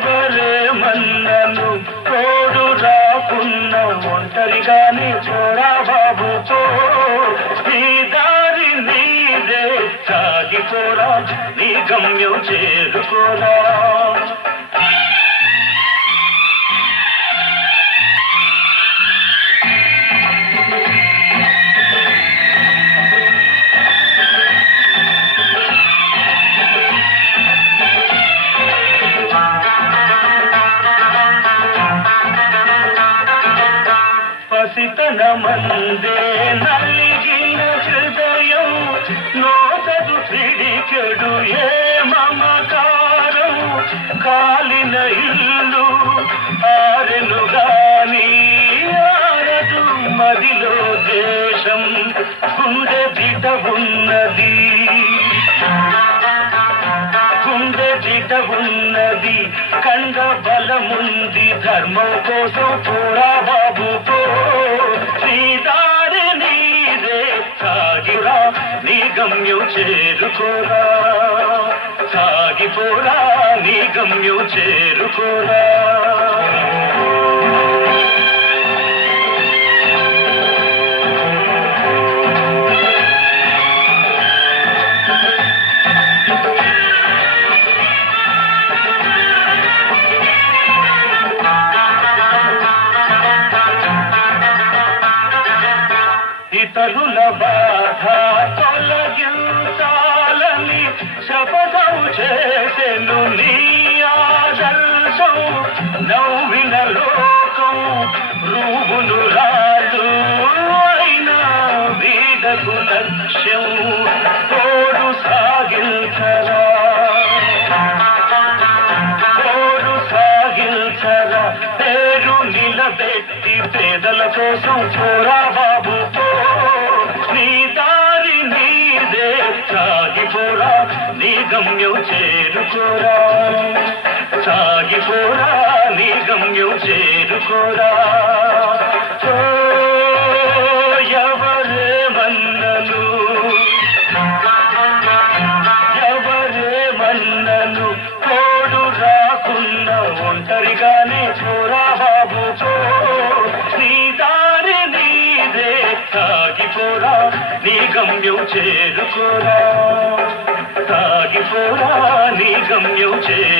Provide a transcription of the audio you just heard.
ఎవరే మన్నను తోడు రాకున్న ఒంటరిగానే చూడా బాబు నీ దారి నీదే సాగిపోరా నీ గమ్యం చేరుకోరా. పసితన మందే నలిగిన హృదయం నోటదు పిడికెడు ఏ మమకారం. కాలిన ఇల్లు ఆరెను గాని ఆరదు మదిలో దేశం గుండె బిట ఉన్నది. గుండె బిట ఉన్నది కండ బలముంది ధర్మం కోసం పోరా దారి నీదే సాగిరా నీ గమ్యం చేరుకోరా. సాగిపోరా నీ గమ్యం చేరుకోరా. తరుల బాధ తొలగించాలని శపథం చేసెను నీ ఆదర్శం. నవ్విన లోకం రూపును రాదు అయిన వీడకు లక్ష్యం తోడు సాగించరా తోడు సాగించరా పేరు నిలబెట్టి పేదల కోసం పోరా గమ్యం చేరుకోరా. సాగిపోరా నీ గమ్యం చేరుకోరా. ఎవరేమన్నను ఎవరేమన్నను తోడు రాకున్న ఒంటరిగానే చూరా బాబు పో. నీ దారి నీదే సాగిపోరా నీ గమ్యం చేరుకోరా. నీ గమ్యం చేరుకోరా